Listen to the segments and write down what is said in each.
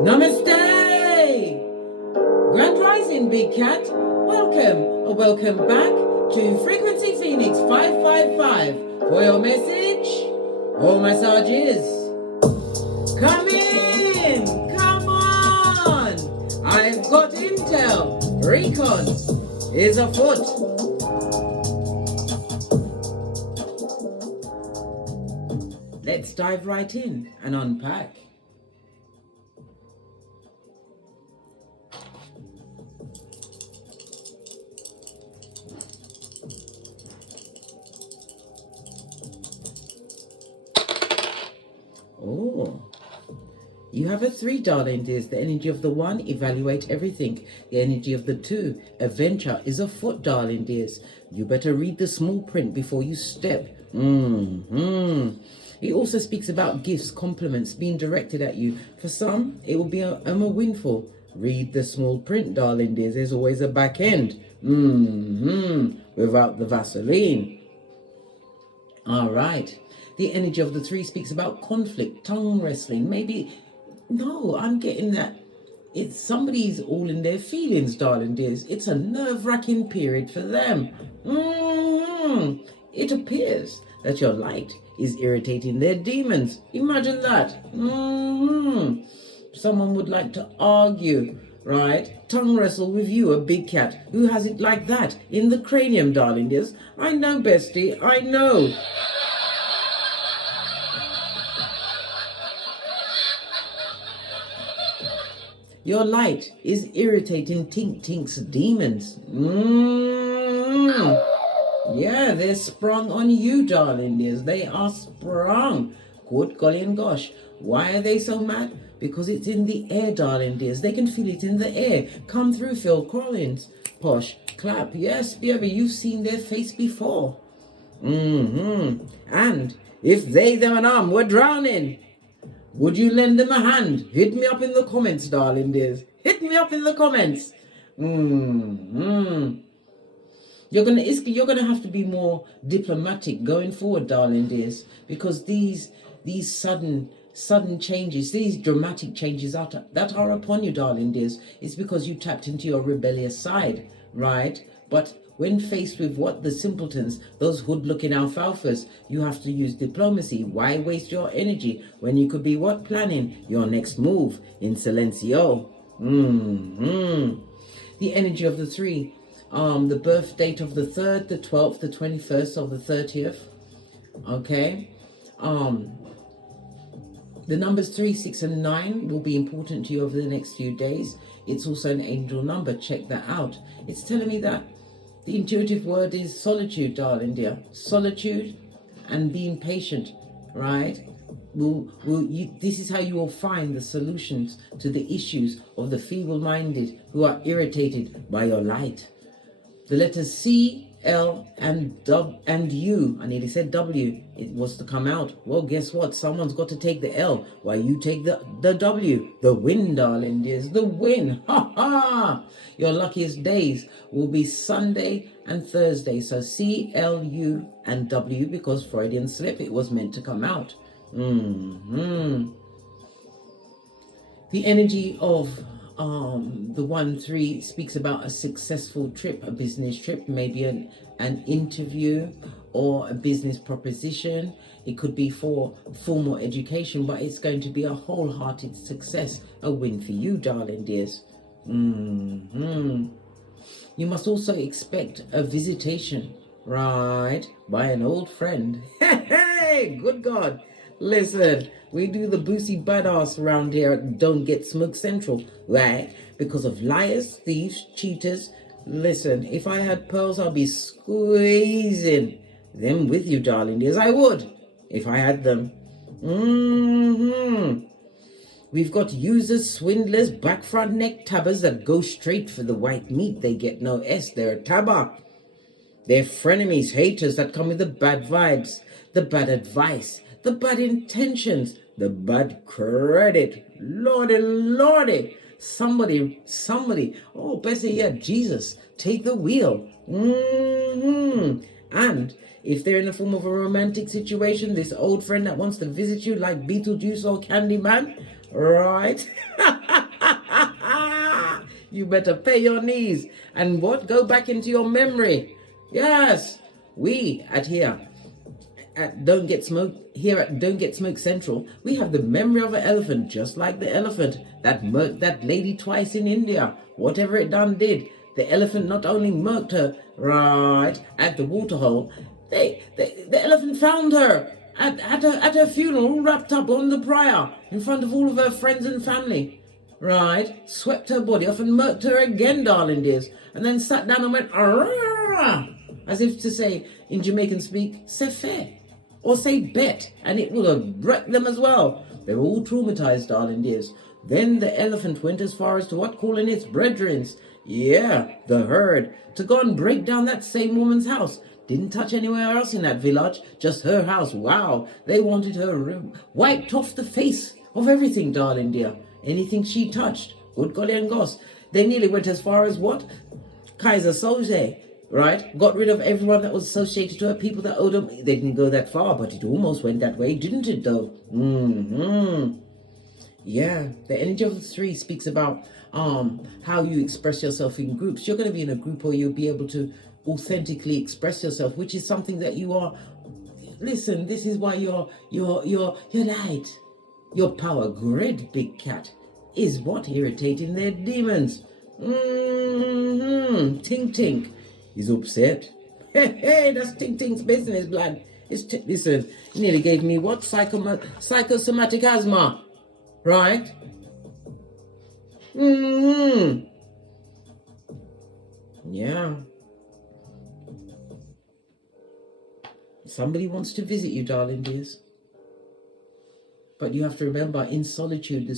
Namaste! Grand Rising, Big Cat. Welcome or welcome back to Frequency Phoenix 555 for your message or massages. Come in! Come on! I've got intel. Recon is afoot. Let's dive right in and unpack. Oh, you have a 3, darling dears. The energy of the 1, evaluate everything. The energy of the 2, adventure is afoot, darling dears. You better read the small print before you step. It also speaks about gifts, compliments being directed at you. For some, it will be a windfall. Read the small print, darling dears. There's always a back end. Without the Vaseline. All right. The energy of the 3 speaks about conflict, tongue wrestling. Maybe, no, I'm getting that. It's somebody's all in their feelings, darling dears. It's a nerve-wracking period for them. It appears that your light is irritating their demons. Imagine that. Someone would like to argue, right? Tongue wrestle with you, a big cat. Who has it like that? In the cranium, darling dears. I know, bestie, I know. Your light is irritating Tink Tink's demons. Yeah, they're sprung on you, darling dears. They are sprung. Good golly and gosh. Why are they so mad? Because it's in the air, darling dears. They can feel it in the air. Come through, Phil Collins. Posh, clap. Yes, baby, you've seen their face before. And if they, them and I'm were drowning, would you lend them a hand? Hit me up in the comments, darling dears. Hit me up in the comments. You're gonna have to be more diplomatic going forward, darling dears, because these sudden changes, these dramatic changes that are upon you, darling dears, it's because you tapped into your rebellious side, right? But when faced with what the simpletons, those hood-looking alfalfas, you have to use diplomacy. Why waste your energy when you could be what? Planning your next move in silencio. The energy of the 3, the birth date of the 3rd, the 12th, the 21st, or the 30th. Okay. The numbers 3, 6, and 9 will be important to you over the next few days. It's also an angel number. Check that out. It's telling me that the intuitive word is solitude, darling dear. Solitude and being patient, right? This is how you will find the solutions to the issues of the feeble-minded who are irritated by your light. The letters C, L, and U. I nearly said W. It was to come out. Well, guess what? Someone's got to take the L while you take the W. The win, darling dears. The win. Ha ha! Your luckiest days will be Sunday and Thursday. So C, L, U, and W, because Freudian slip, it was meant to come out. The energy of the 1-3 speaks about a successful trip, a business trip, maybe an interview or a business proposition. It could be for formal education, but it's going to be a wholehearted success, a win for you, darling dears. You must also expect a visitation, right, by an old friend. Hey, good God. Listen, we do the boozy badass around here at Don't Get Smoke Central, right? Because of liars, thieves, cheaters. Listen, if I had pearls, I'd be squeezing them with you, darling dears. I would, if I had them. We've got users, swindlers, back front neck tabbers that go straight for the white meat. They get no S, they're a tabber. They're frenemies, haters that come with the bad vibes, the bad advice, the bad intentions, the bad credit. Lordy. Somebody. Oh, better yet, Jesus, take the wheel. And if they're in the form of a romantic situation, this old friend that wants to visit you like Beetlejuice or Candyman, right? You better pay your knees and what? Go back into your memory. Yes, we at Don't Get Smoke Central, we have the memory of an elephant, just like the elephant that murked that lady twice in India. Whatever it done did, the elephant not only murked her right at the waterhole, the elephant found her at her funeral, wrapped up on the pyre in front of all of her friends and family. Right, swept her body off and murked her again, darling dears, and then sat down and went, "Arrgh," as if to say, in Jamaican speak, "C'est fait," or say bet, and it would have wrecked them as well. They were all traumatized, darling dears. Then the elephant went as far as to what calling its brethrens, yeah, the herd, to go and break down that same woman's house. Didn't touch anywhere else in that village, just her house. Wow, they wanted her wiped off the face of everything, darling dear. Anything she touched, good golly and goss. They nearly went as far as what? Kaiser Soze, right? Got rid of everyone that was associated to her, people that owed them. They didn't go that far, but it almost went that way, didn't it, though? Yeah, the energy of the 3 speaks about how you express yourself in groups. You're going to be in a group where you'll be able to authentically express yourself, which is something that you are. Listen, this is why you're light. Your power grid, big cat, is what irritating their demons. Tink Tink is upset. Hey, that's Tink Tink's business, blood. Listen, he nearly gave me what? Psychosomatic asthma. Right? Yeah. Somebody wants to visit you, darling dears. But you have to remember, in solitude,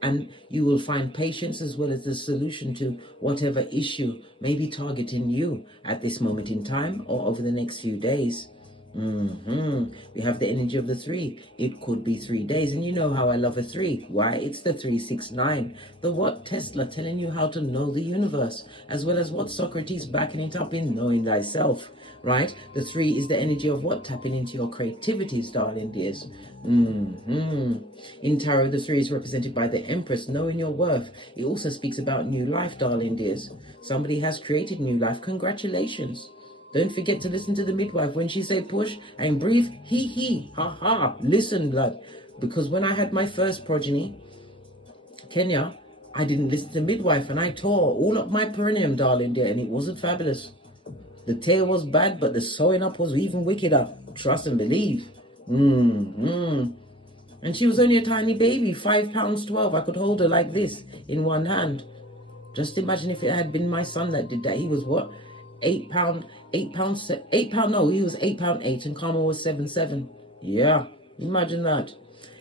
and you will find patience as well as the solution to whatever issue may be targeting you at this moment in time or over the next few days. We have the energy of the 3. It could be 3 days, and you know how I love a 3. Why? It's the 369. The what? Tesla telling you how to know the universe, as well as what? Socrates backing it up in knowing thyself. Right? The 3 is the energy of what? Tapping into your creativities, darling dears. In tarot, the 3 is represented by the Empress, knowing your worth. It also speaks about new life, darling dears. Somebody has created new life. Congratulations. Don't forget to listen to the midwife when she say push and breathe. He, ha ha. Listen, blood. Because when I had my first progeny, Kenya, I didn't listen to midwife and I tore all up my perineum, darling dear, and it wasn't fabulous. The tear was bad, but the sewing up was even wickeder. Trust and believe. And she was only a tiny baby, 5 pounds 12. I could hold her like this in one hand. Just imagine if it had been my son that did that. He was what? 8 pound, no, he was 8 pound 8 and Karma was 7.7. Yeah, imagine that.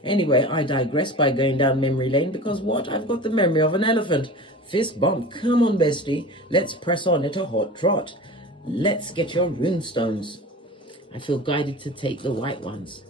Anyway, I digress by going down memory lane because what? I've got the memory of an elephant. Fist bump. Come on, bestie. Let's press on at a hot trot. Let's get your rune stones. I feel guided to take the white ones.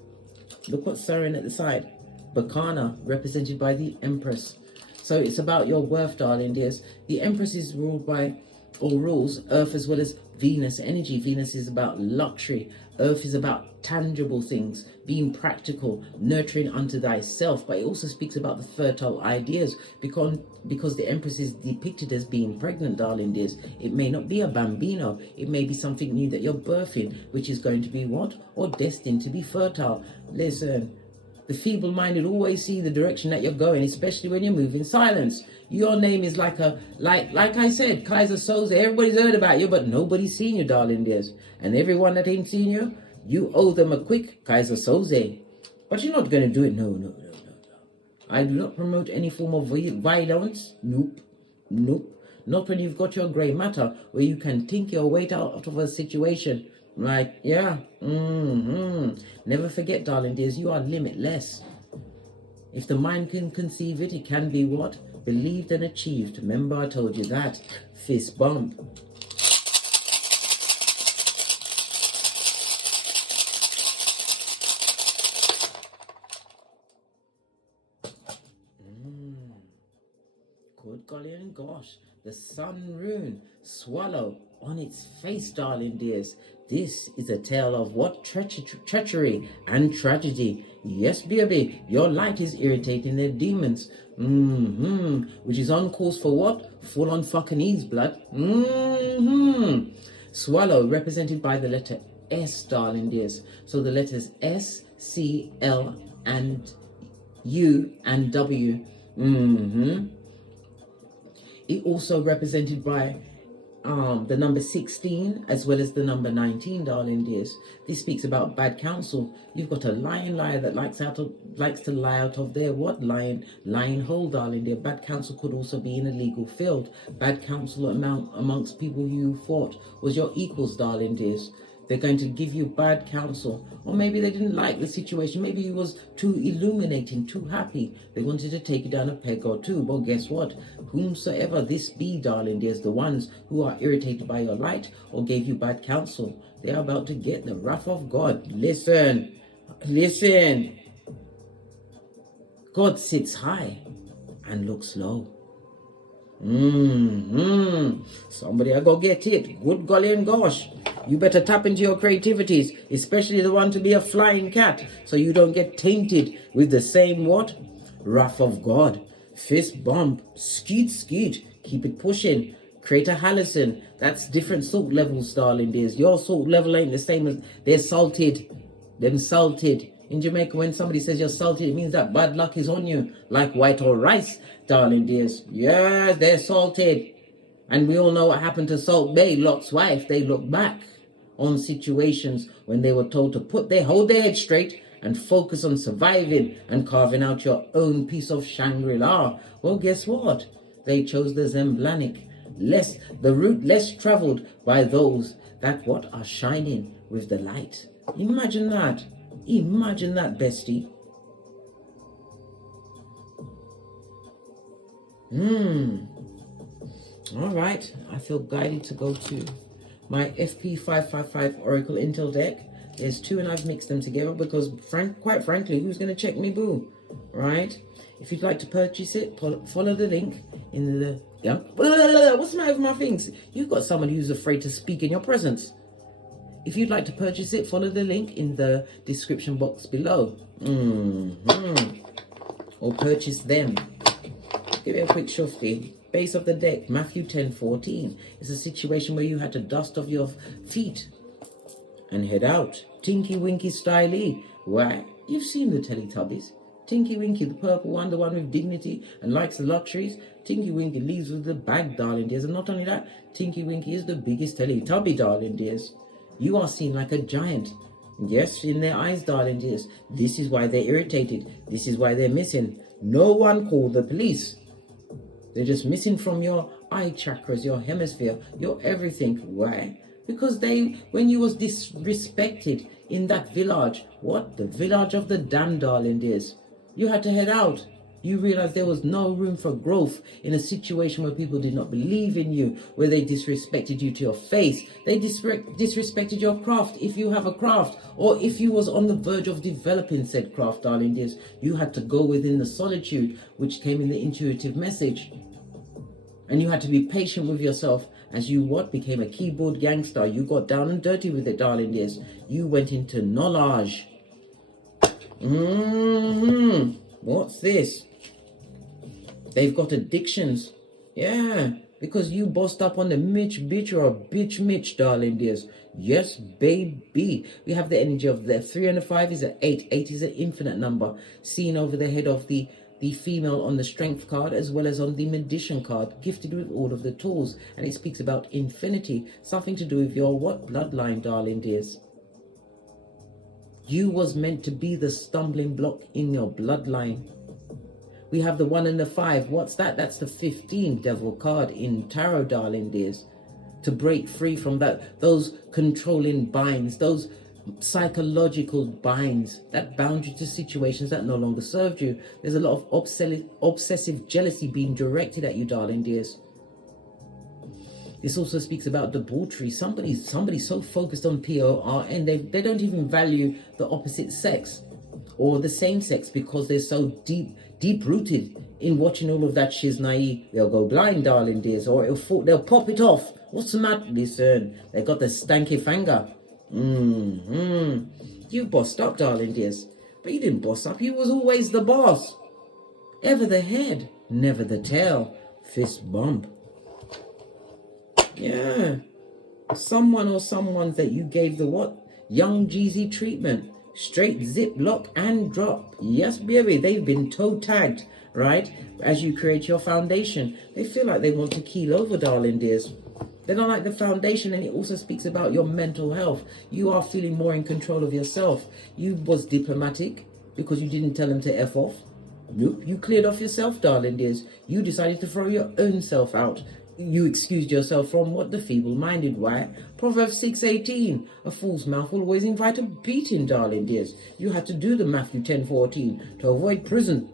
Look what's stirring at the side. Bacana, represented by the Empress. So it's about your worth, darling dears. The Empress is ruled by, or rules, Earth as well as Venus energy. Venus is about luxury. Earth is about tangible things, being practical, nurturing unto thyself. But it also speaks about the fertile ideas because the Empress is depicted as being pregnant, darling dears. It may not be a bambino. It may be something new that you're birthing, which is going to be what? Or destined to be fertile. Listen, the feeble-minded always see the direction that you're going, especially when you move in silence. Your name is like I said, Kaiser Soze. Everybody's heard about you, but nobody's seen you, darling dears. And everyone that ain't seen you, you owe them a quick Kaiser Soze. But you're not going to do it. No. I do not promote any form of violence. Nope. Not when you've got your grey matter, where you can think your way out of a situation. Like, yeah. Never forget, darling dears, you are limitless. If the mind can conceive it, it can be what? Believed and achieved. Remember I told you that. Fist bump. Good golly and gosh. The sun rune, swallow on its face, darling dears. This is a tale of what? Treachery and tragedy. Yes, baby, your light is irritating their demons. Which is on course for what? Full on fucking ease, blood. Swallow, represented by the letter S, darling dears. So the letters S, C, L, and U, and W. It also represented by the number 16 as well as the number 19, darling dears. This speaks about bad counsel. You've got a lying liar that likes to lie out of their what? Lying hole, darling dear. Bad counsel could also be in a legal field. Bad counsel amongst people who you thought was your equals, darling dears. They're going to give you bad counsel. Or maybe they didn't like the situation. Maybe it was too illuminating, too happy. They wanted to take you down a peg or two. But guess what? Whomsoever this be, darling dears, the ones who are irritated by your light or gave you bad counsel, they are about to get the wrath of God. Listen. God sits high and looks low. Somebody I go get it. Good golly and gosh. You better tap into your creativities, especially the one to be a flying cat, so you don't get tainted with the same what? Wrath of God. Fist bump. Skeet. Keep it pushing. Create a hallucin. That's different salt levels, darling dears. Your salt level ain't the same as they're salted. Them salted. In Jamaica, when somebody says you're salted, it means that bad luck is on you, like white or rice, darling dears. Yes, they're salted. And we all know what happened to Salt Bay, Lot's wife. They look back on situations when they were told to hold their head straight and focus on surviving and carving out your own piece of Shangri-La. Well, guess what? They chose the Zemblanic, the route less traveled by those that what are shining with the light. Imagine that. Imagine that, bestie. All right, I feel guided to go to my FP555 Oracle Intel deck. There's two and I've mixed them together because quite frankly, who's going to check me, boo? Right? If you'd like to purchase it, follow the link in the... Yeah. What's the matter with my things? You've got someone who's afraid to speak in your presence. If you'd like to purchase it, follow the link in the description box below. Or purchase them. Give it a quick shufty. Base of the deck, Matthew 10:14. It's a situation where you had to dust off your feet and head out. Tinky Winky stylee. Why? You've seen the Teletubbies. Tinky Winky, the purple one, the one with dignity and likes the luxuries. Tinky Winky leaves with the bag, darling dears. And not only that, Tinky Winky is the biggest Teletubby, darling dears. You are seen like a giant. Yes, in their eyes, darling dears. This is why they're irritated. This is why they're missing. No one called the police. They're just missing from your eye chakras, your hemisphere, your everything. Why? Because when you was disrespected in that village, what? The village of the damned, darling dears. You had to head out. You realized there was no room for growth in a situation where people did not believe in you, where they disrespected you to your face. They disrespected your craft, if you have a craft, or if you was on the verge of developing said craft, darling dears. You had to go within the solitude, which came in the intuitive message. And you had to be patient with yourself as you became a keyboard gangster. You got down and dirty with it, darling dears. You went into knowledge. What's this? They've got addictions. Yeah, because you bossed up on the bitch or a bitch, darling dears. Yes, baby. We have the energy of the 3 and the 5 is an 8. 8 is an infinite number. Seen over the head of the female on the strength card as well as on the magician card, gifted with all of the tools. And it speaks about infinity. Something to do with your bloodline, darling dears. You was meant to be the stumbling block in your bloodline. We have the 1 and the 5. What's that? That's the 15 devil card in tarot, darling dears. To break free from those controlling binds, those psychological binds that bound you to situations that no longer served you. There's a lot of obsessive jealousy being directed at you, darling dears. This also speaks about debauchery. Somebody so focused on PORN, they don't even value the opposite sex or the same sex because they're so deep-rooted in watching all of that shiznai, they'll go blind, darling dears, or they'll pop it off. What's the matter? Listen, they got the stanky finger. You bossed up, darling dears, but you didn't boss up. You was always the boss. Ever the head, never the tail. Fist bump. Yeah. Someone or someone that you gave the what? Young Jeezy treatment. Straight zip, lock and drop. Yes, baby, they've been toe tagged, right? As you create your foundation. They feel like they want to keel over, darling dears. They don't like the foundation, and it also speaks about your mental health. You are feeling more in control of yourself. You was diplomatic because you didn't tell them to F off. Nope, you cleared off yourself, darling dears. You decided to throw your own self out. You excused yourself from what? The feeble-minded. Why? Proverbs 6:18. A fool's mouth will always invite a beating, darling dears. You had to do the Matthew 10:14 to avoid prison.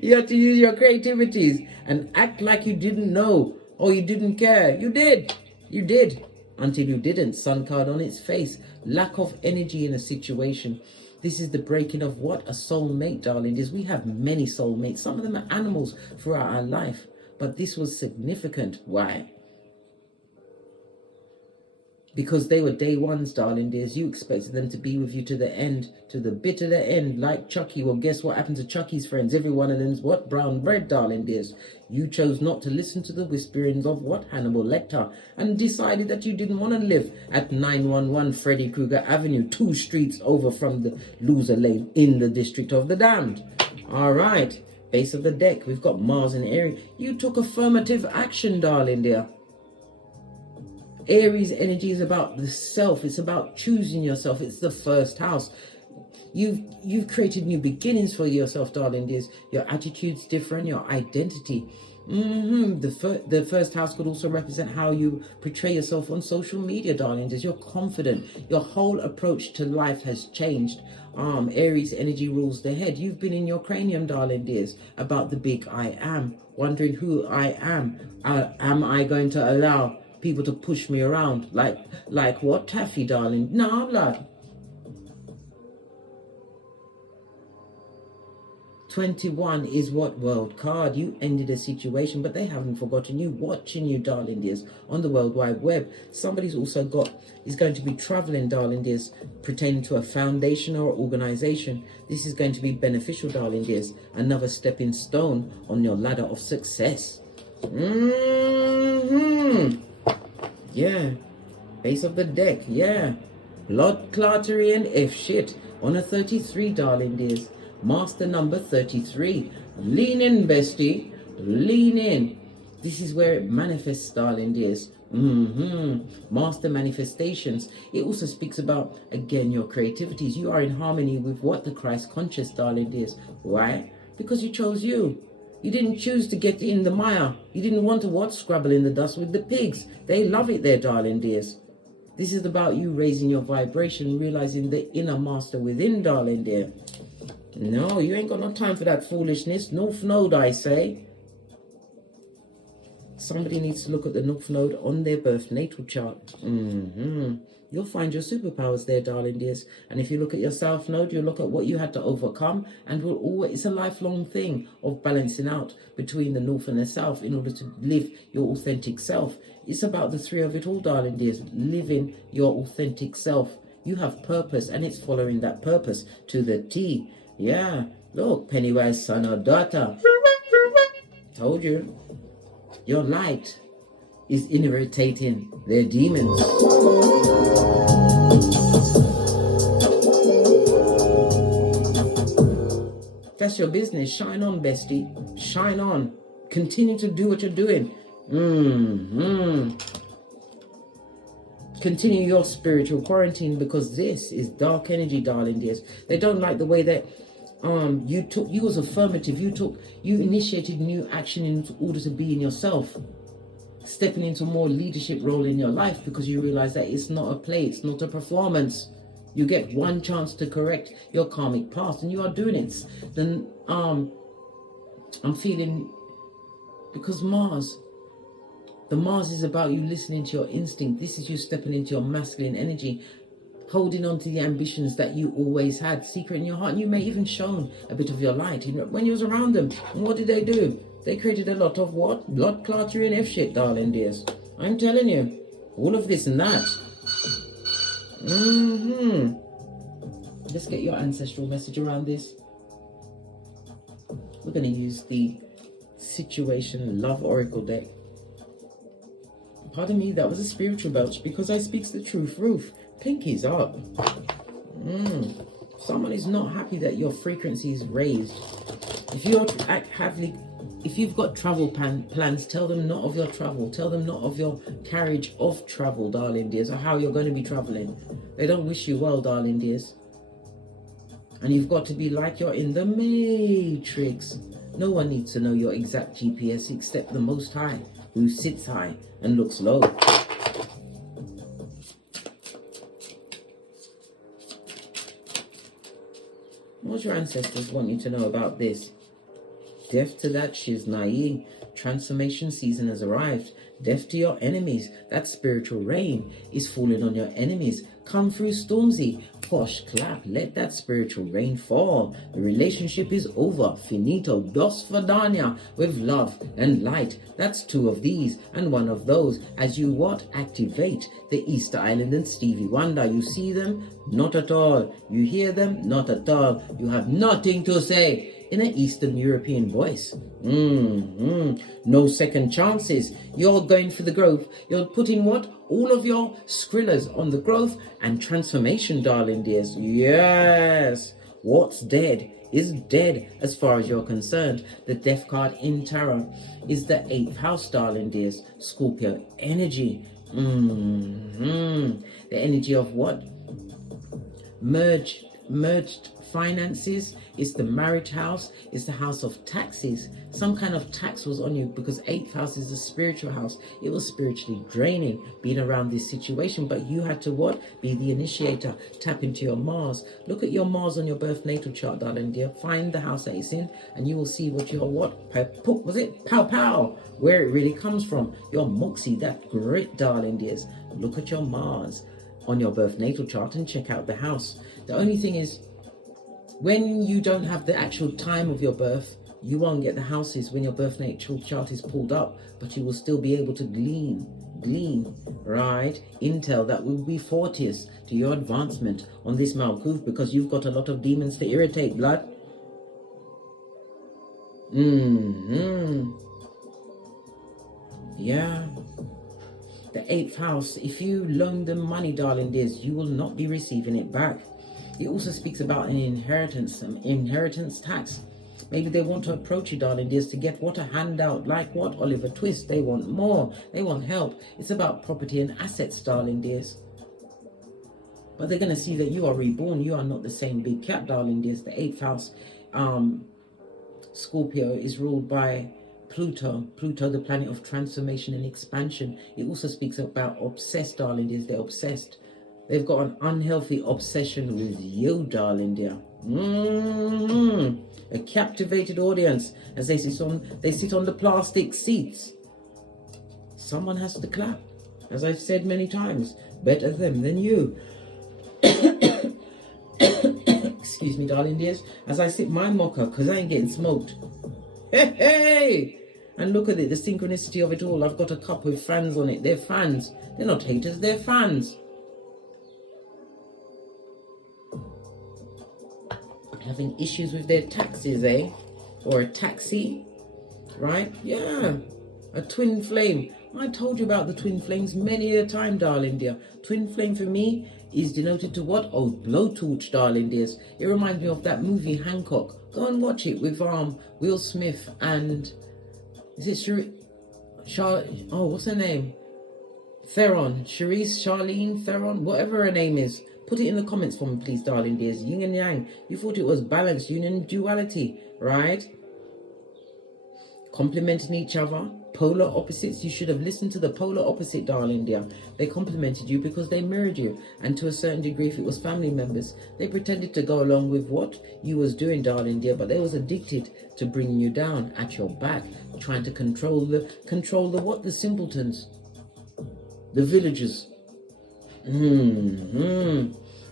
You had to use your creativities and act like you didn't know or you didn't care. You did. You did. Until you didn't. Sun card on its face. Lack of energy in a situation. This is the breaking of what? A soulmate, darling. Is we have many soulmates. Some of them are animals throughout our life. But this was significant. Why? Because they were day ones, darling dears. You expected them to be with you to the end, to the bitter end, like Chucky. Well, guess what happened to Chucky's friends? Every one of them's what? Brown bread, darling dears. You chose not to listen to the whisperings of what? Hannibal Lecter, and decided that you didn't want to live at 911 Freddy Krueger Avenue, 2 streets over from the loser lane in the District of the Damned. All right, base of the deck, we've got Mars and Aries. You took affirmative action, darling dear. Aries energy is about the self. It's about choosing yourself. It's the first house. You've created new beginnings for yourself, darling dears. Your attitude's different, your identity. The first house could also represent how you portray yourself on social media, darling dears. You're confident. Your whole approach to life has changed. Aries energy rules the head. You've been in your cranium, darling dears, about the big I am, wondering who I am. Am I going to allow people to push me around like what? Taffy, darling? No, blood. 21 is what? World card. You ended a situation, but they haven't forgotten you, watching you, darling dears, on the World Wide Web. Somebody's also is going to be traveling, darling dears, pertaining to a foundation or organization. This is going to be beneficial, darling dears. Another stepping stone on your ladder of success. Yeah, base of the deck, yeah. Blood Clartery and F shit on a 33, darling dears. Master number 33. Lean in, bestie. Lean in. This is where it manifests, darling dears. Master manifestations. It also speaks about, again, your creativities. You are in harmony with what? The Christ conscious, darling dears. Why? Because you chose you. You didn't choose to get in the mire. You didn't want to what? Scrabble in the dust with the pigs. They love it there, darling dears. This is about you raising your vibration, realizing the inner master within, darling dear. No, you ain't got no time for that foolishness. North Node, I say. Somebody needs to look at the North Node on their birth natal chart. You'll find your superpowers there, darling dears. And if you look at your South Node, you'll look at what you had to overcome, and it's a lifelong thing of balancing out between the North and the South in order to live your authentic self. It's about the three of it all, darling dears. Living your authentic self. You have purpose, and it's following that purpose to the T. Yeah, look, Pennywise son or daughter. Told you. Your light is irritating their demons. That's your business. Shine on, bestie. Shine on. Continue to do what you're doing. Continue your spiritual quarantine, because this is dark energy, darling dears. They don't like the way that you was affirmative. You initiated new action in order to be in yourself, stepping into more leadership role in your life, because you realize that it's not a play, it's not a performance. You get one chance to correct your karmic past, and you are doing it. Then I'm feeling, because the Mars is about you listening to your instinct. This is you stepping into your masculine energy. holding on to the ambitions that you always had, secret in your heart. And you may even shown a bit of your light when you was around them. And what did they do? They created a lot of what? Blood clottery and F shit, darling dears. I'm telling you, all of this and that. Let's get your ancestral message around this. We're going to use the Situation Love Oracle deck. Pardon me, that was a spiritual belch because I speaks the truth. Roof, pinkies up. Someone is not happy that your frequency is raised. If you've got travel plans, tell them not of your travel. Tell them not of your carriage of travel, darling dears, or how you're going to be traveling. They don't wish you well, darling dears. And you've got to be like you're in the Matrix. No one needs to know your exact GPS except the Most High, who sits high and looks low. What your ancestors want you to know about this? Death to that shiznai. Transformation season has arrived. Death to your enemies. That spiritual rain is falling on your enemies. Come through Stormzy. Posh clap. Let that spiritual rain fall. The relationship is over. Finito. Dos Fadania. With love and light. That's two of these and one of those. As you what? Activate the Easter Island and Stevie Wonder. You see them? Not at all. You hear them? Not at all. You have nothing to say. In an Eastern European voice. No second chances. You're going for the growth. You're putting what? All of your Skrillers on the growth and transformation, darling dears. Yes. What's dead is dead as far as you're concerned. The death card in tarot is the 8th house, darling dears. Scorpio energy. The energy of what? Merged finances. It's the marriage house. It's the house of taxes. Some kind of tax was on you because 8th house is the spiritual house. It was spiritually draining being around this situation, but you had to what? Be the initiator. Tap into your Mars. Look at your Mars on your birth natal chart, darling dear. Find the house that it's in and you will see what your what? Was it? Pow pow. Where it really comes from. Your moxie, that grit, darling dears. Look at your Mars on your birth natal chart and check out the house. The only thing is, when you don't have the actual time of your birth, you won't get the houses when your birth natal chart is pulled up, but you will still be able to glean, right? Intel that will be forteous to your advancement on this Malkuth because you've got a lot of demons to irritate, blood. Yeah. The 8th house, if you loan them money, darling dears, you will not be receiving it back. It also speaks about an inheritance tax. Maybe they want to approach you, darling dears, to get what? A handout, like what? Oliver Twist. They want more. They want help. It's about property and assets, darling dears. But they're going to see that you are reborn. You are not the same big cat, darling dears. The 8th house, Scorpio, is ruled by Pluto, the planet of transformation and expansion. It also speaks about obsessed, darling dears. They're obsessed. They've got an unhealthy obsession with you, darling dear. A captivated audience as they sit on the plastic seats. Someone has to clap. As I've said many times, better them than you. Excuse me, darling dears, as I sip my mocha because I ain't getting smoked. Hey! And look at it, the synchronicity of it all. I've got a cup with fans on it. They're fans. They're not haters, they're fans. Having issues with their taxes, eh? Or a taxi, right? Yeah, a twin flame. I told you about the twin flames many a time, darling dear. Twin flame for me is denoted to what? Oh, blowtorch, darling dears. It reminds me of that movie Hancock. Go and watch it with Will Smith and is it what's her name? Charlene Theron, whatever her name is. Put it in the comments for me, please, darling dears. Yin and yang. You thought it was balance, union, and duality, right? Complementing each other. Polar opposites. You should have listened to the polar opposite, darling dear. They complimented you because they mirrored you. And to a certain degree, if it was family members, they pretended to go along with what you was doing, darling dear. But they was addicted to bringing you down at your back. Trying to control the what? The simpletons. The villagers.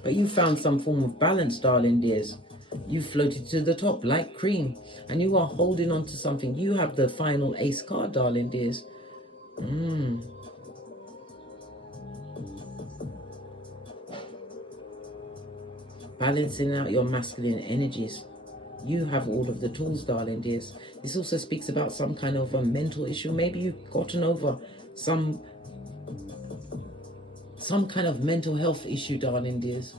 But you found some form of balance, darling dears. You floated to the top like cream, and you are holding on to something. You have the final ace card, darling dears. Balancing out your masculine energies. You have all of the tools, darling dears. This also speaks about some kind of a mental issue. Maybe you've gotten over some kind of mental health issue, darling dears.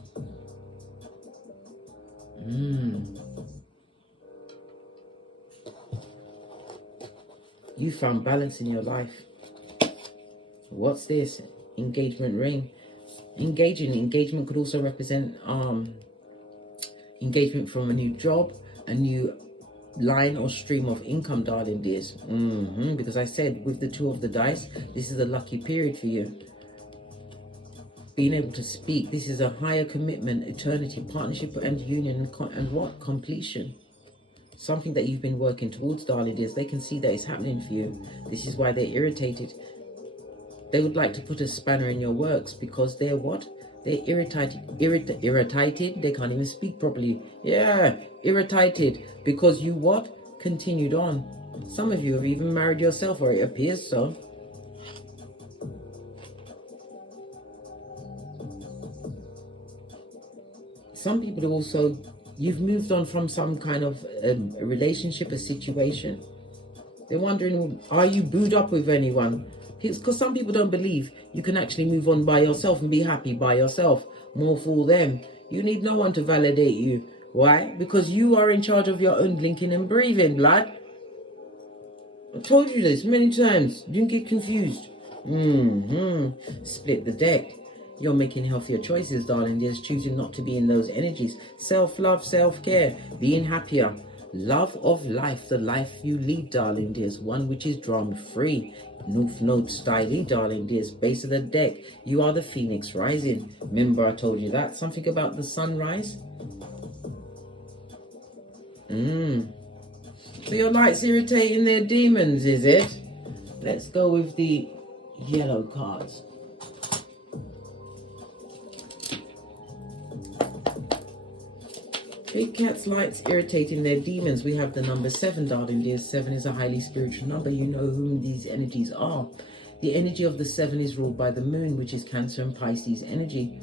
You found balance in your life. What's this? Engagement ring. Engagement could also represent engagement from a new job, a new line or stream of income, darling dears. Because I said with the 2 of the dice, this is a lucky period for you. Being able to speak, this is a higher commitment, eternity, partnership and union, and what? Completion. Something that you've been working towards, darling dears. They can see that it's happening for you. This is why they're irritated. They would like to put a spanner in your works because they're what? They're irritated. They can't even speak properly. Yeah, irritated because you what? Continued on. Some of you have even married yourself, or it appears so. Some people also, you've moved on from some kind of a relationship, a situation. They're wondering, are you booed up with anyone? Because some people don't believe you can actually move on by yourself and be happy by yourself. More for them. You need no one to validate you. Why? Because you are in charge of your own blinking and breathing, blood. I told you this many times. Don't get confused. Split the deck. You're making healthier choices, darling. Just choosing not to be in those energies. Self-love, self-care, being happier. Love of life, the life you lead, darling dears. One which is drama-free. North Node styly, darling dears. Base of the deck. You are the phoenix rising. Remember I told you that? Something about the sunrise? So your light's irritating their demons, is it? Let's go with the yellow cards. Big cat's lights irritating their demons. We have the number 7, darling dears. 7 is a highly spiritual number. You know whom these energies are. The energy of the 7 is ruled by the moon, which is Cancer and Pisces energy.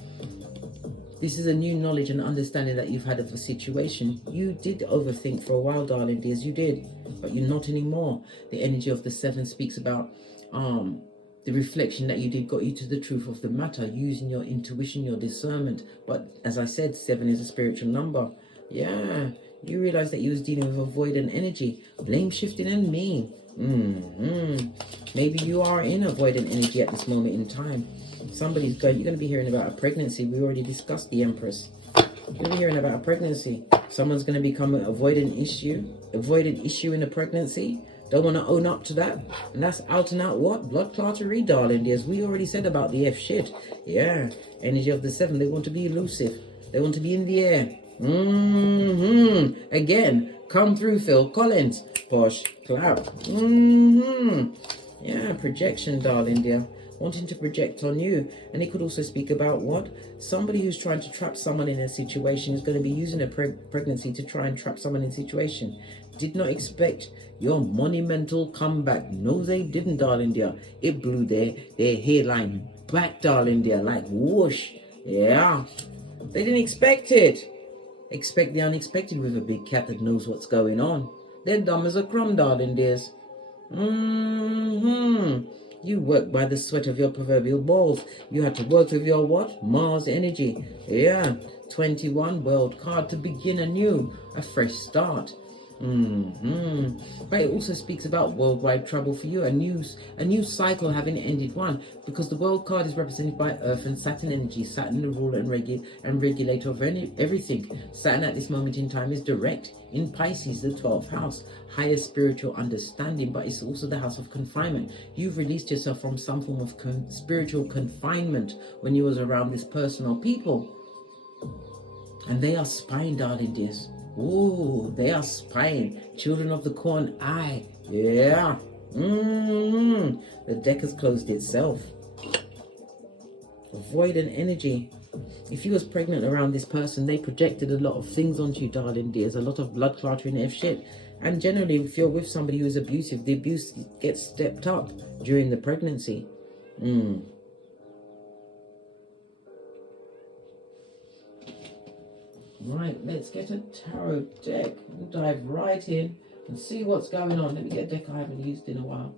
This is a new knowledge and understanding that you've had of a situation. You did overthink for a while, darling dears. You did, but you're not anymore. The energy of the 7 speaks about the reflection that you did got you to the truth of the matter, using your intuition, your discernment. But as I said, 7 is a spiritual number. Yeah, you realize that you was dealing with avoidant energy, blame shifting and mean. Maybe you are in avoidant energy at this moment in time. You're going to be hearing about a pregnancy. We already discussed the Empress. You're going to be hearing about a pregnancy. Someone's going to become an avoidant issue in a pregnancy. Don't want to own up to that. And that's out and out what? Blood clottery, darling dears. We already said about the F shit. Yeah, energy of the 7. They want to be elusive. They want to be in the air. Again, come through, Phil Collins. Posh, clap. Yeah, projection, darling dear. Wanting to project on you. And it could also speak about what? Somebody who's trying to trap someone in a situation is going to be using a pregnancy to try and trap someone in a situation. Did not expect your monumental comeback. No, they didn't, darling dear. It blew their hairline back, darling dear, like whoosh. Yeah, they didn't expect it. Expect the unexpected with a big cat that knows what's going on. They're dumb as a crumb, darling dears. You work by the sweat of your proverbial balls. You had to work with your what? Mars energy. Yeah, 21 world card to begin anew. A fresh start. But it also speaks about worldwide trouble for you, a new cycle having ended one, because the world card is represented by Earth and Saturn energy. Saturn, the ruler and regulator of everything. Saturn at this moment in time is direct in Pisces, the 12th house, higher spiritual understanding, but it's also the house of confinement. You've released yourself from some form of spiritual confinement when you was around this person or people, and they are spying, darling dears. Oh, they are spying. Children of the corn eye. Yeah. The deck has closed itself. Avoidant energy. If you was pregnant around this person, they projected a lot of things onto you, darling dears. A lot of blood cluttering F shit. And generally, if you're with somebody who is abusive, the abuse gets stepped up during the pregnancy. Right, let's get a tarot deck and dive right in and see what's going on. Let me get a deck I haven't used in a while.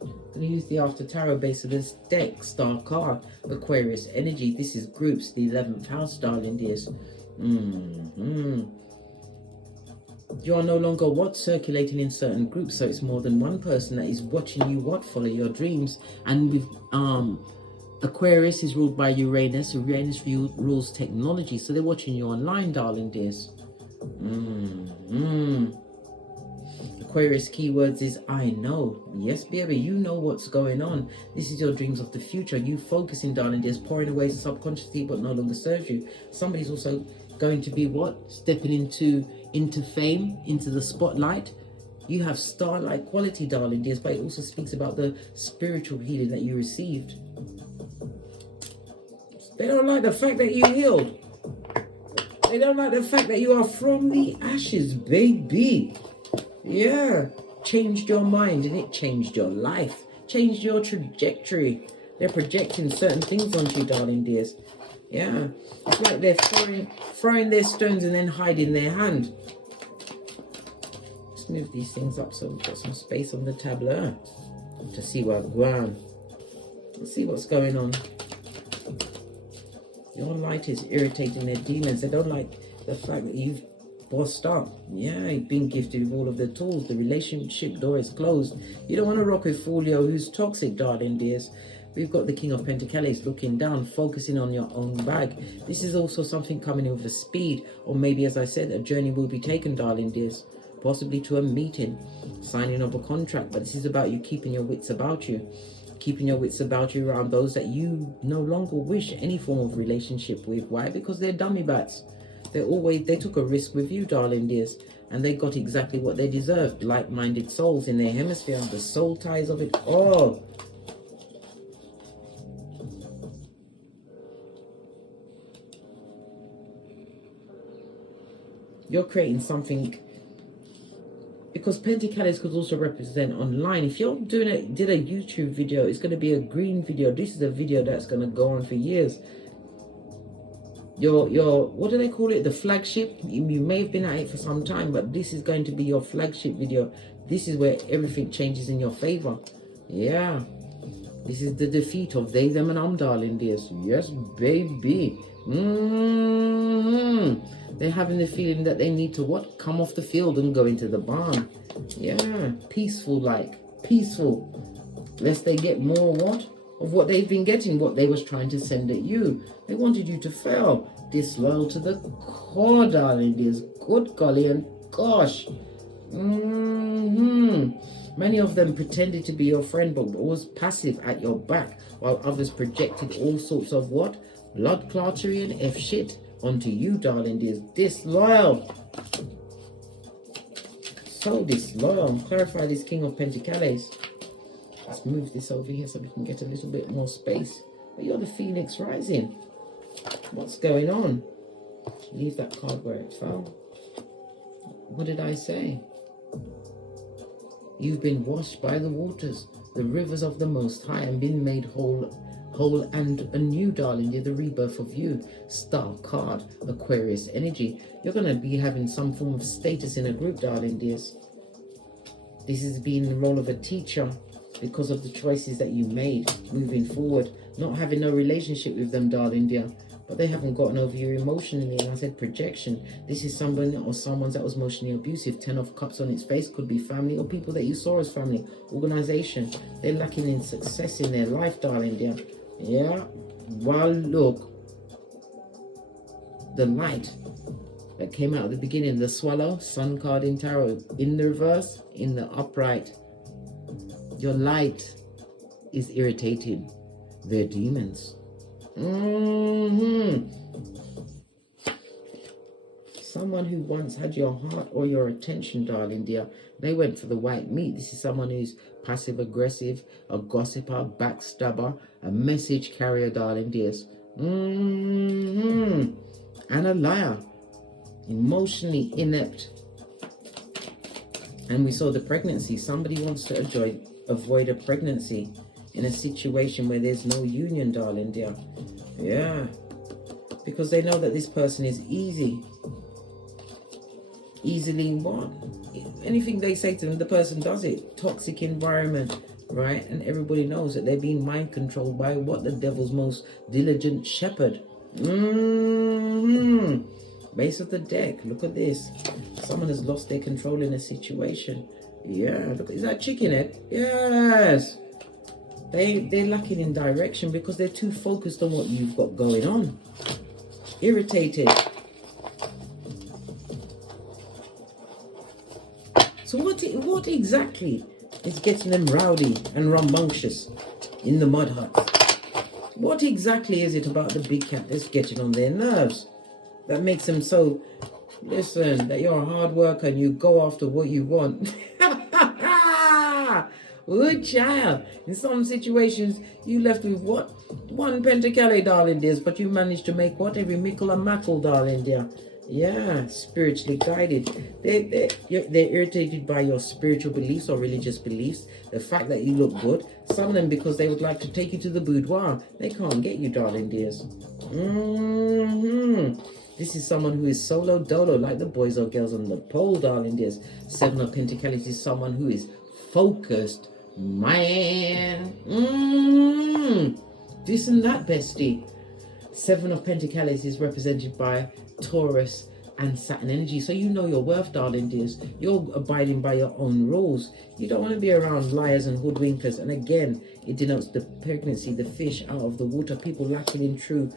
I'm going to use the After Tarot base of this deck, Star Card, Aquarius Energy. This is groups, the 11th house, darling dears. You are no longer circulating in certain groups, so it's more than one person that is watching you follow your dreams. And with Aquarius is ruled by Uranus. Uranus rules technology, so they're watching you online, darling dears. Aquarius keywords is I know. Yes, baby, you know what's going on. This is your dreams of the future. You focusing, darling dears, pouring away subconsciously what no longer serves you. Somebody's also going to be stepping into fame, into the spotlight. You have star-like quality, darling dears, but it also speaks about the spiritual healing that you received. They don't like the fact that you healed. They don't like the fact that you are from the ashes, baby. Yeah, changed your mind and it changed your life, changed your trajectory. They're projecting certain things onto you, darling dears. Yeah, it's like they're throwing their stones and then hiding their hand. Let's move these things up so we've got some space on the tableau to see what's going on. Let's see what's going on. Your light is irritating their demons. They don't like the fact that you've bossed up. Yeah, you've been gifted with all of the tools. The relationship door is closed. You don't want to rock with Folio who's toxic, darling dears. We've got the King of Pentacles looking down, focusing on your own bag. This is also something coming in with a speed, or maybe, as I said, a journey will be taken, darling dears. Possibly to a meeting, signing of a contract. But this is about you keeping your wits about you. Keeping your wits about you around those that you no longer wish any form of relationship with. Why? Because they're dummy bats. They took a risk with you, darling dears, and they got exactly what they deserved. Like-minded souls in their hemisphere, the soul ties of it all. You're creating something, because Pentacles could also represent online. If you're did a YouTube video, it's going to be a green video. This is a video that's going to go on for years. Your what do they call it? The flagship. You may have been at it for some time, but this is going to be your flagship video. This is where everything changes in your favor. Yeah. This is the defeat of they, them, and darling dears. Yes, baby. They're having the feeling that they need to come off the field and go into the barn. Yeah, peaceful, lest they get more of what they've been getting, what they was trying to send at you. They wanted you to fail. Disloyal to the core, darling dears. Good golly and gosh. Many of them pretended to be your friend, but was passive at your back, while others projected all sorts of blood clottery and F shit onto you, darling dears. Disloyal. So disloyal. Clarify this King of Pentacles. Let's move this over here so we can get a little bit more space. But you're the Phoenix rising. What's going on? Leave that card where it fell. What did I say? You've been washed by the waters, the rivers of the Most High, and been made whole and anew, darling. You're the rebirth of you. Star card, Aquarius energy. You're going to be having some form of status in a group, darling dears. This is being the role of a teacher because of the choices that you made moving forward. Not having no relationship with them, darling dear, but they haven't gotten over you emotionally. And I said projection. This is someone or someone that was emotionally abusive. 10 of Cups on its face could be family or people that you saw as family. Organization. They're lacking in success in their life, darling dear. Yeah. Well, look. The light that came out at the beginning. The swallow. Sun card in tarot. In the reverse. In the upright. Your light is irritating their demons. Someone who once had your heart or your attention, darling dear, they went for the white meat. This is someone who's passive aggressive, a gossiper, backstabber, a message carrier, darling dears. And a liar. Emotionally inept. And we saw the pregnancy. Somebody wants to avoid a pregnancy in a situation where there's no union, darling dear. Yeah. Because they know that this person is easily what? Anything they say to them, the person does it. Toxic environment, right? And everybody knows that they're being mind controlled by what? The devil's most diligent shepherd. Base of the deck. Look at this. Someone has lost their control in a situation. Yeah. Look, is that chicken egg? Yes. They're lacking in direction because they're too focused on what you've got going on. Irritated. So what exactly is getting them rowdy and rambunctious in the mud huts? What exactly is it about the big cat that's getting on their nerves that makes them so, listen, that you're a hard worker and you go after what you want? Good child. In some situations, you left with what? One pentacale, darling dears, but you managed to make what? Every mickle and mackle, darling dear. Yeah, spiritually guided. They're irritated by your spiritual beliefs or religious beliefs. The fact that you look good. Some of them because they would like to take you to the boudoir. They can't get you, darling dears. This is someone who is solo dolo, like the boys or girls on the pole, darling dears. Seven of Pentacles is someone who is focused, man. This and that, bestie. Seven of Pentacles is represented by Taurus and Saturn energy. So you know your worth, darling dears. You're abiding by your own rules. You don't want to be around liars and hoodwinkers. And again, it denotes the pregnancy, the fish out of the water. People lacking in true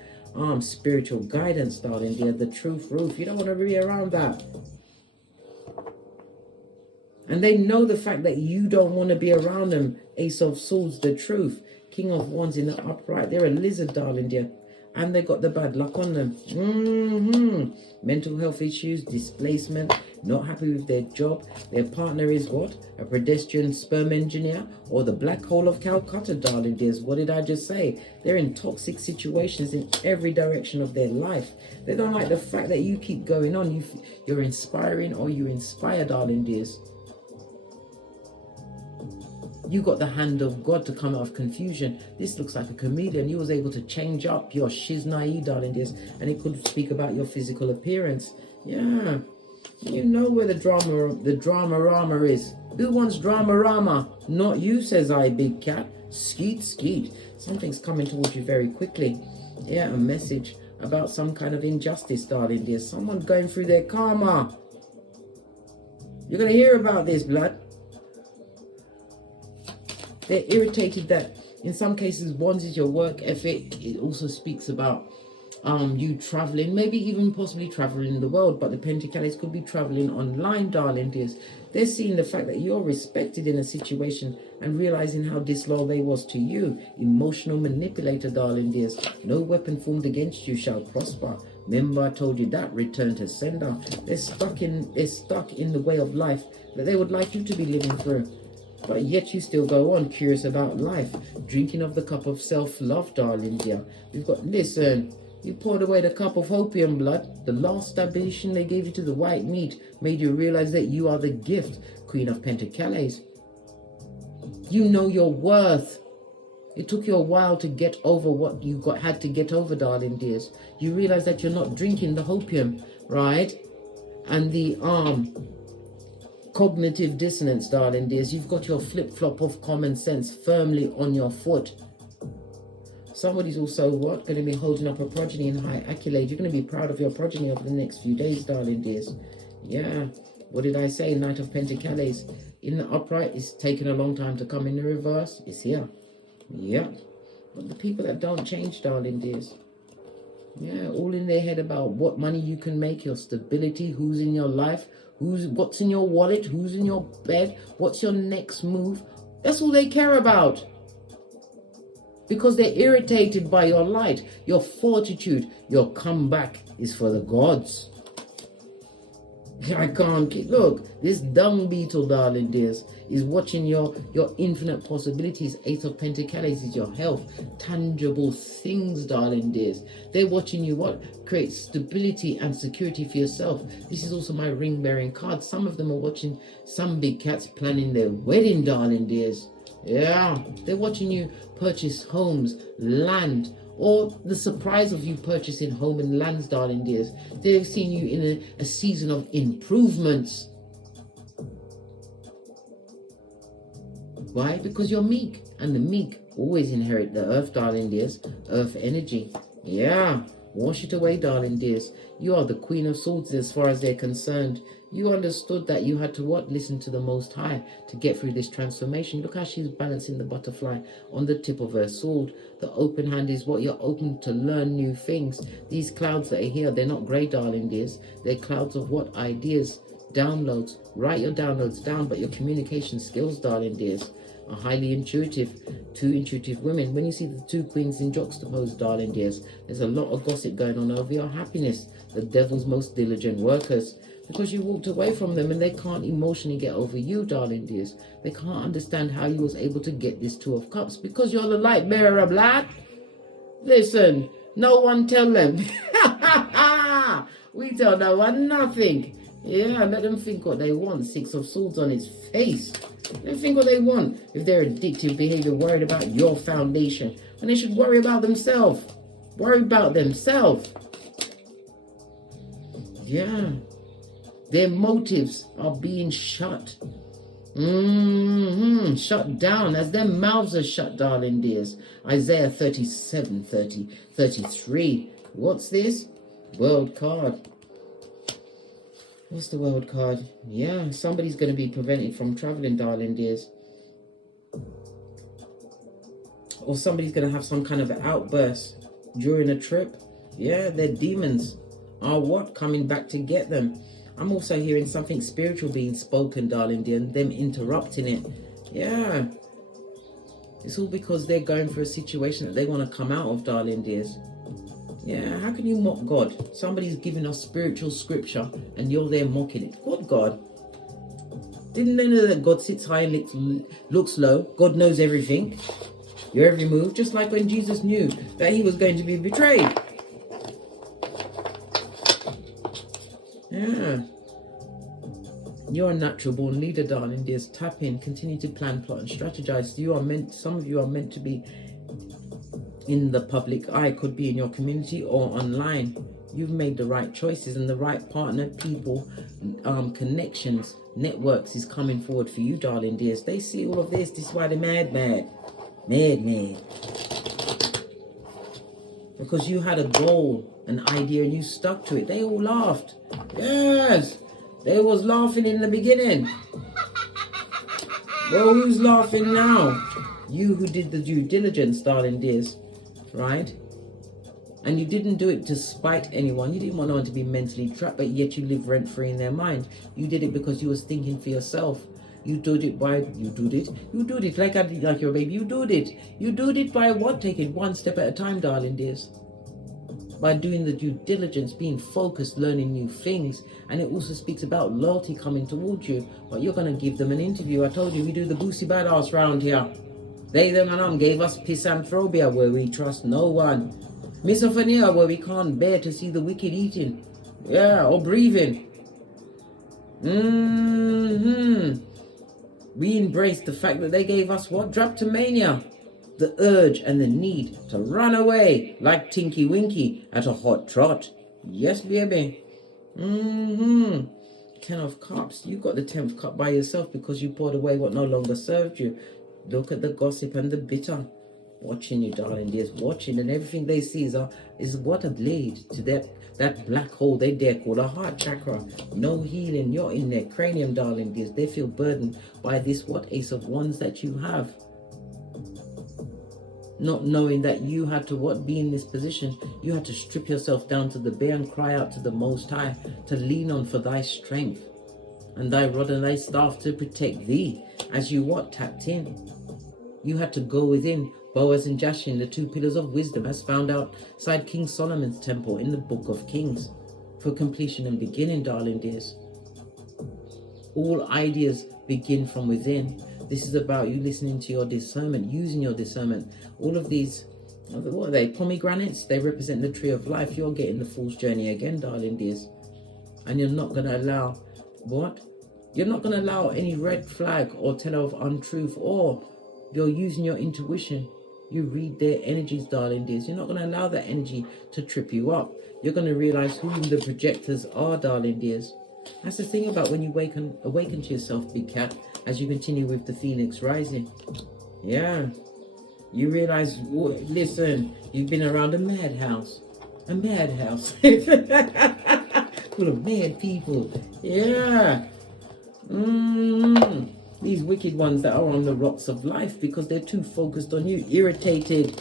spiritual guidance, darling dear. The truth roof. You don't want to be around that. And they know the fact that you don't want to be around them. Ace of Swords, the truth. King of Wands in the upright. They're a lizard, darling dear. And they got the bad luck on them. Mental health issues, displacement, not happy with their job. Their partner is what? A pedestrian sperm engineer or the black hole of Calcutta, darling dears. What did I just say? They're in toxic situations in every direction of their life. They don't like the fact that you keep going on. You're inspiring or you inspire, darling dears. You got the hand of God to come out of confusion. This looks like a chameleon. You was able to change up your shiznai, darling dears, and it could speak about your physical appearance. Yeah, you know where the drama is. Who wants drama? Not you, says I, big cat. Skeet, skeet. Something's coming towards you very quickly. Yeah, a message about some kind of injustice, darling dears. Someone going through their karma. You're gonna hear about this, blood. They're irritated that in some cases, Wands is your work ethic. It also speaks about you traveling, maybe even possibly traveling the world, but the Pentacles could be traveling online, darling dears. They're seeing the fact that you're respected in a situation and realizing how disloyal they was to you. Emotional manipulator, darling dears. No weapon formed against you shall prosper. Remember, I told you that. Return to sender. They're stuck in the way of life that they would like you to be living through. But yet you still go on, curious about life, drinking of the cup of self-love, darling dear. We've got, listen, you poured away the cup of opium, blood. The last abolition they gave you to the white meat made you realize that you are the gift, Queen of Pentacles. You know your worth. It took you a while to get over what you had to get over, darling dears. You realize that you're not drinking the opium, right? And the cognitive dissonance, darling dears. You've got your flip-flop of common sense firmly on your foot. Somebody's also what? Going to be holding up a progeny in high accolade. You're going to be proud of your progeny over the next few days, darling dears. Yeah. What did I say? Knight of Pentacles in the upright. It's taken a long time to come in the reverse. It's here. Yeah. But the people that don't change, darling dears. Yeah, all in their head about what money you can make, your stability, who's in your life, what's in your wallet, who's in your bed, what's your next move. That's all they care about. Because they're irritated by your light, your fortitude, your comeback is for the gods. I can't keep. Look, this dung beetle, darling dears, is watching your infinite possibilities. Eight of Pentacles is your health, tangible things, darling dears. They're watching you what? Create stability and security for yourself. This is also my ring-bearing card. Some of them are watching some big cats planning their wedding, darling dears. Yeah, they're watching you purchase homes, land, or the surprise of you purchasing home and lands, darling dears. They've seen you in a season of improvements. Why? Because you're meek, and the meek always inherit the earth, darling dears. Earth energy. Yeah, wash it away, darling dears. You are the Queen of Swords as far as they're concerned. You understood that you had to what? Listen to the Most High to get through this transformation. Look how she's balancing the butterfly on the tip of her sword. The open hand is what? You're open to learn new things. These clouds that are here, they're not grey, darling dears. They're clouds of what? Ideas, downloads. Write your downloads down, but your communication skills, darling dears, are highly intuitive. Two intuitive women. When you see the two queens in juxtaposed, darling dears, there's a lot of gossip going on over your happiness. The devil's most diligent workers. Because you walked away from them and they can't emotionally get over you, darling dears. They can't understand how you was able to get this Two of Cups. Because you're the light bearer, blood. Listen, no one tell them. We tell no one nothing. Yeah, let them think what they want. Six of Swords on his face. Let them think what they want. If they're addictive behavior, worried about your foundation, and they should worry about themselves. Worry about themselves. Yeah. Their motives are being shut. Shut down as their mouths are shut, darling dears. Isaiah 37, 30, 33. What's this? World card. What's the world card? Yeah, somebody's going to be prevented from traveling, darling dears. Or somebody's going to have some kind of outburst during a trip. Yeah, their demons are what? Coming back to get them. I'm also hearing something spiritual being spoken, darling dear, and them interrupting it. Yeah. It's all because they're going through a situation that they want to come out of, darling dears. Yeah, how can you mock God? Somebody's giving us spiritual scripture and you're there mocking it. Good God. Didn't they know that God sits high and looks low? God knows everything. Your every move, just like when Jesus knew that he was going to be betrayed. Yeah. You're a natural born leader, darling dears. Tap in, continue to plan, plot and strategize. Some of you are meant to be in the public eye, could be in your community or online. You've made the right choices and the right partner, people, connections, networks is coming forward for you, darling dears. They see all of this. This is why they're mad. Because you had a goal, an idea, and you stuck to it. They all laughed. Yes, they was laughing in the beginning. Well, who's laughing now? You who did the due diligence, darling dears, right? And you didn't do it to spite anyone. You didn't want anyone to be mentally trapped, but yet you live rent-free in their mind. You did it because you was thinking for yourself. You did it like your baby. You did it by what? Take it one step at a time, darling dears. By doing the due diligence, being focused, learning new things. And it also speaks about loyalty coming towards you. But you're going to give them an interview. I told you we do the Boosie Badass round here. They, them and them gave us pisanthropia, where we trust no one. Misophonia, where we can't bear to see the wicked eating. Yeah, or breathing. We embraced the fact that they gave us what? Drapetomania. The urge and the need to run away like Tinky Winky at a hot trot. Yes, baby. 10 of Cups. You got the 10th cup by yourself because you poured away what no longer served you. Look at the gossip and the bitter. Watching you, darling dears. Watching, and everything they see is what a blade to that black hole they dare call a heart chakra. No healing. You're in their cranium, darling dears. They feel burdened by this what? Ace of Wands that you have. Not knowing that you had to what? Be in this position. You had to strip yourself down to the bare and cry out to the Most High to lean on for thy strength and thy rod and thy staff to protect thee as you what? Tapped in. You had to go within. Boaz and Jashin, the two pillars of wisdom, as found outside King Solomon's temple in the Book of Kings, for completion and beginning, darling dears. all ideas begin from within. This is about you listening to your discernment, using your discernment. All of these, what are they? Pomegranates? They represent the tree of life. You're getting the fool's journey again, darling dears. And you're not going to allow, what? You're not going to allow any red flag or tell of untruth, or you're using your intuition. You read their energies, darling dears. You're not going to allow that energy to trip you up. You're going to realize who the projectors are, darling dears. That's the thing about when you awaken to yourself, big cat, as you continue with the Phoenix rising. Yeah. You realize, listen, you've been around a madhouse. A madhouse. Full of mad people. Yeah. These wicked ones that are on the rocks of life because they're too focused on you, irritated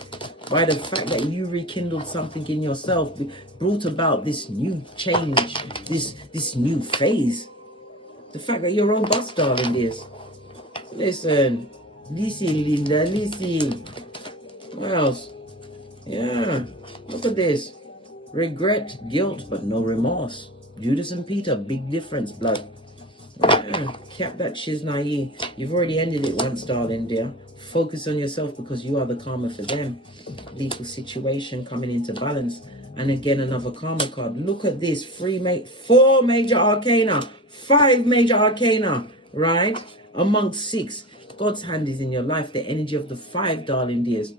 by the fact that you rekindled something in yourself, brought about this new change, this new phase. The fact that you're robust, darling dears. Listen, Linda, listen. What else? Yeah, look at this. Regret, guilt, but no remorse. Judas and Peter, big difference, blood. Yeah, cap that shiznai. You've already ended it once, darling dear. Focus on yourself because you are the karma for them. Lethal situation coming into balance. And again, another karma card. Look at this. 4 major arcana. 5 major arcana. Right? Amongst 6. God's hand is in your life. The energy of the 5, darling dears.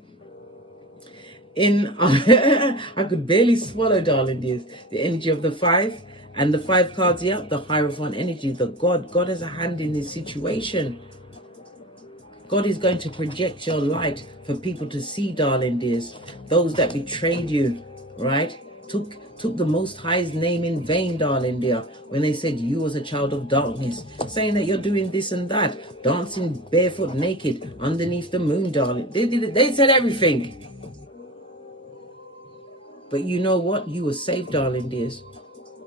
I could barely swallow, darling dears. The energy of the 5. And the 5 cards here, the Hierophant energy, the God. God has a hand in this situation. God is going to project your light for people to see, darling dears. Those that betrayed you, right? Took the Most High's name in vain, darling dear, when they said you was a child of darkness. Saying that you're doing this and that. Dancing barefoot naked underneath the moon, darling. They said everything. But you know what? You were saved, darling dears.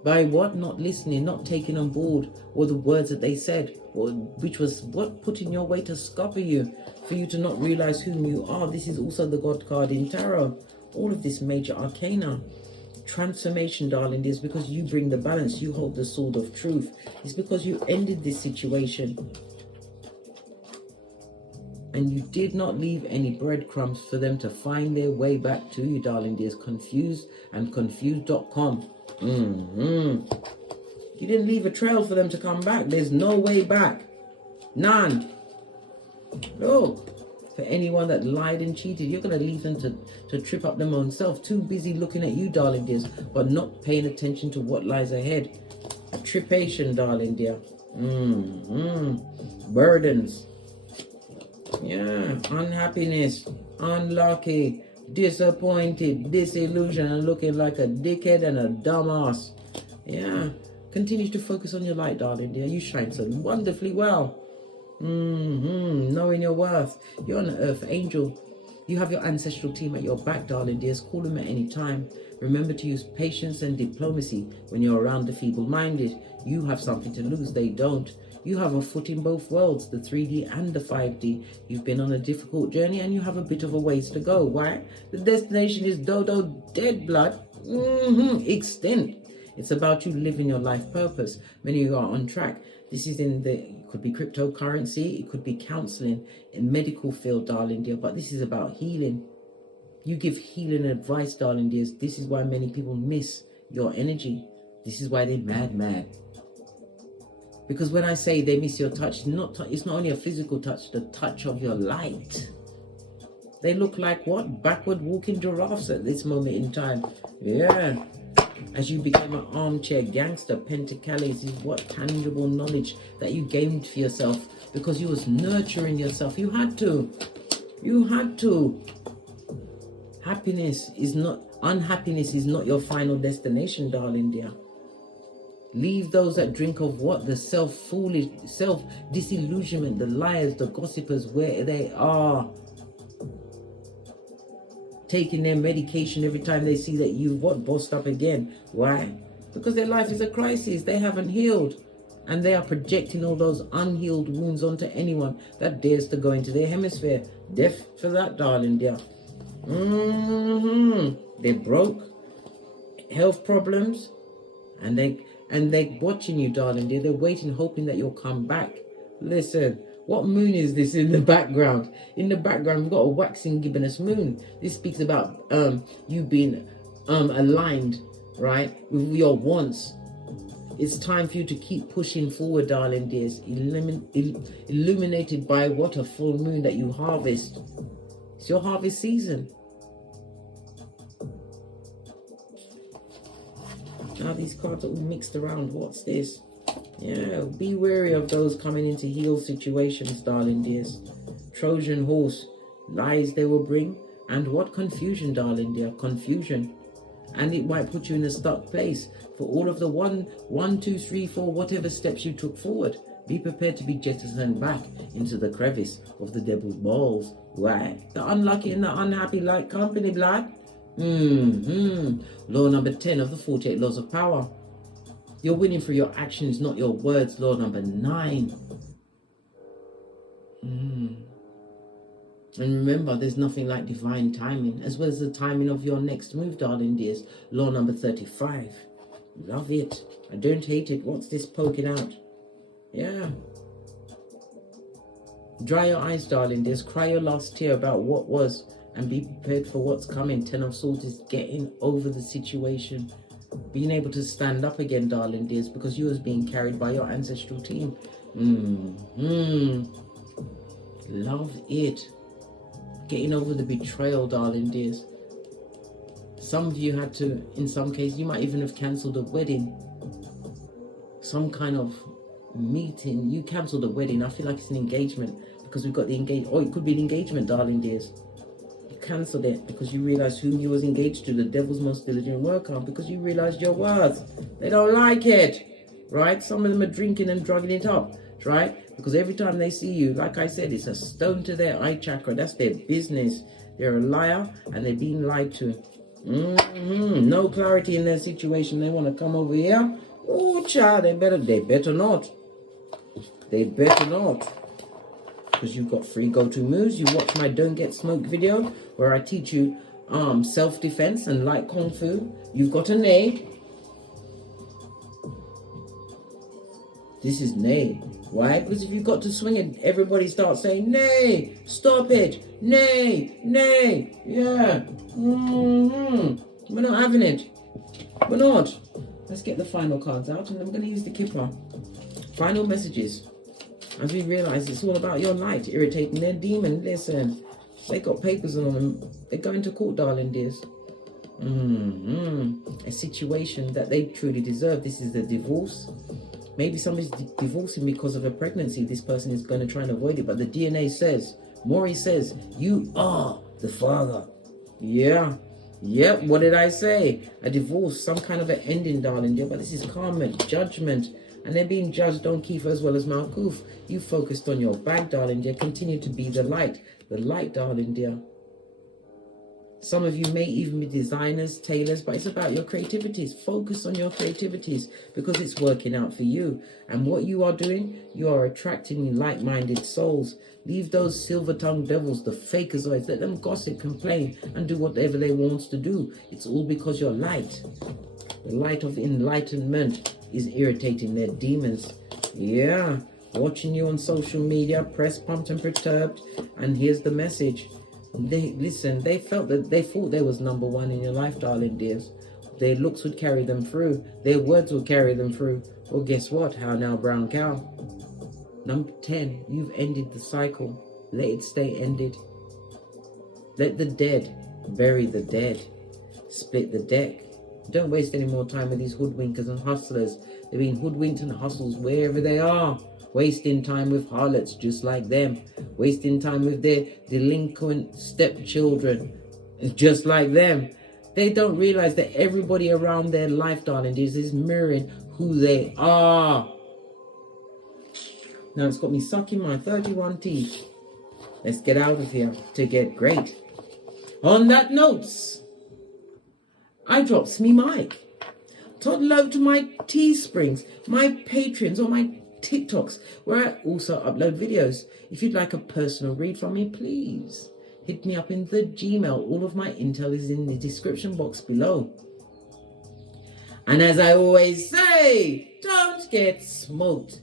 By what? Not listening, not taking on board all the words that they said, which was what put in your way to scupper you, for you to not realize whom you are. This is also the God card in tarot. All of this major arcana. Transformation, darling, is because you bring the balance. You hold the sword of truth. It's because you ended this situation. And you did not leave any breadcrumbs for them to find their way back to you, darling dears. Confused and confused.com. You didn't leave a trail for them to come back. There's no way back. None. Look, for anyone that lied and cheated, you're going to leave them to trip up their own self. Too busy looking at you, darling dears, but not paying attention to what lies ahead. A tripation, darling dear. Burdens. Yeah, unhappiness, unlucky, disappointed, disillusioned, and looking like a dickhead and a dumbass. Yeah, continue to focus on your light, darling dear. You shine so wonderfully well. Knowing your worth. You're an earth angel. You have your ancestral team at your back, darling dears. Call them at any time. Remember to use patience and diplomacy when you're around the feeble-minded. You have something to lose, they don't. You have a foot in both worlds, the 3D and the 5D. You've been on a difficult journey and you have a bit of a ways to go. Why? The destination is dodo dead, blood. Extent. It's about you living your life purpose. Many of you are on track. This is it could be cryptocurrency, it could be counseling, in medical field, darling dear, but this is about healing. You give healing advice, darling dears. This is why many people miss your energy. This is why they're mad. Because when I say they miss your touch, it's not only a physical touch, the touch of your light. They look like what? Backward walking giraffes at this moment in time. Yeah. As you became an armchair gangster, Pentacles is what? Tangible knowledge that you gained for yourself because you was nurturing yourself. You had to. Unhappiness is not your final destination, darling dear. Leave those that drink of what? The self-foolish, self-disillusionment, the liars, the gossipers, where they are. Taking their medication every time they see that you've bossed up again. Why? Because their life is a crisis. They haven't healed. And they are projecting all those unhealed wounds onto anyone that dares to go into their hemisphere. Deaf for that, darling dear. They're broke. Health problems. And And they're watching you, darling dear. They're waiting, hoping that you'll come back. Listen, what moon is this in the background? In the background, we've got a waxing gibbonous moon. This speaks about you being aligned, right, with your wants. It's time for you to keep pushing forward, darling dears. Illuminated by what? A full moon that you harvest. It's your harvest season. Now these cards are all mixed around. What's this? Yeah, be wary of those coming into heel situations, darling dears. Trojan horse, lies they will bring. And what? Confusion, darling dear. Confusion. And it might put you in a stuck place for all of the one, two, three, four, whatever steps you took forward. Be prepared to be jettisoned back into the crevice of the devil's balls. Why? The unlucky and the unhappy like company, blood. Law number 10 of the 48 laws of power. You're winning through your actions, not your words. Law number 9. And remember, there's nothing like divine timing, as well as the timing of your next move, darling dears. Law number 35. Love it. I don't hate it. What's this poking out? Yeah. Dry your eyes, darling dears. Cry your last tear about what was, and be prepared for what's coming. 10 of Swords is getting over the situation. Being able to stand up again, darling dears, because you was being carried by your ancestral team. Love it. Getting over the betrayal, darling dears. Some of you had to, in some cases, you might even have cancelled a wedding. Some kind of meeting. You cancelled a wedding. I feel like it's an engagement because we've got the engagement. Oh, it could be an engagement, darling dears. You cancelled it because you realised whom you was engaged to, the devil's most diligent worker, because you realised your worth. They don't like it, right? Some of them are drinking and drugging it up, right? Because every time they see you, like I said, it's a stone to their eye chakra. That's their business. They're a liar and they're being lied to. No clarity in their situation. They want to come over here. Oh, child, they better not. They better not. Because you've got free go-to moves. You watch my Don't Get Smoked video where I teach you self-defense and light kung fu. You've got a nay. This is nay. Why? Because if you've got to swing it, everybody starts saying, nay, stop it, nay, nay, yeah. We're not having it. We're not. Let's get the final cards out, and I'm going to use the Kipper. Final messages. As we realize it's all about your light, irritating their demon. Listen, they got papers on them. They're going to court, darling dears. A situation that they truly deserve. This is the divorce. Maybe somebody's divorcing because of a pregnancy. This person is going to try and avoid it. But the DNA says, Maury says, you are the father. Yeah. Yep. What did I say? A divorce, some kind of an ending, darling dear. But this is karma, judgment. And they're being judged, Don Kiefer as well as Malkuf. You focused on your bag, darling dear. Continue to be the light. The light, darling dear. Some of you may even be designers, tailors, but it's about your creativities. Focus on your creativities because it's working out for you. And what you are doing, you are attracting like-minded souls. Leave those silver-tongued devils, the fakerzoids. Let them gossip, complain, and do whatever they want to do. It's all because you're light. The light of enlightenment is irritating their demons. Yeah, watching you on social media, press pumped and perturbed. And here's the message. They thought they was number one in your life, darling dears. Their looks would carry them through. Their words would carry them through. Well, guess what? How now, brown cow? Number 10, you've ended the cycle. Let it stay ended. Let the dead bury the dead. Split the deck. Don't waste any more time with these hoodwinkers and hustlers. They're being hoodwinked and hustles wherever they are. Wasting time with harlots just like them. Wasting time with their delinquent stepchildren just like them. They don't realize that everybody around their life, darling, is mirroring who they are. Now it's got me sucking my 31 teeth. Let's get out of here to get great. On that note, I drops me mic. Toddle over to my Teesprings, my Patreons, or my TikToks, where I also upload videos. If you'd like a personal read from me, please hit me up in the Gmail. All of my intel is in the description box below. And as I always say, Hey, don't get smoked.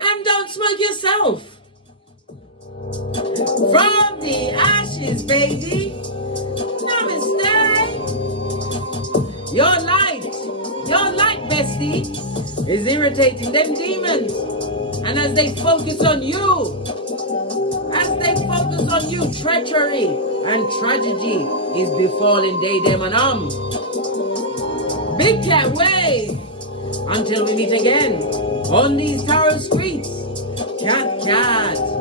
And don't smoke yourself. From the ashes, baby. Namaste. Your light, bestie, is irritating them demons. And as they focus on you, treachery and tragedy is befalling they, them, and Big cat wave. Until we meet again on these tarot streets. Cat.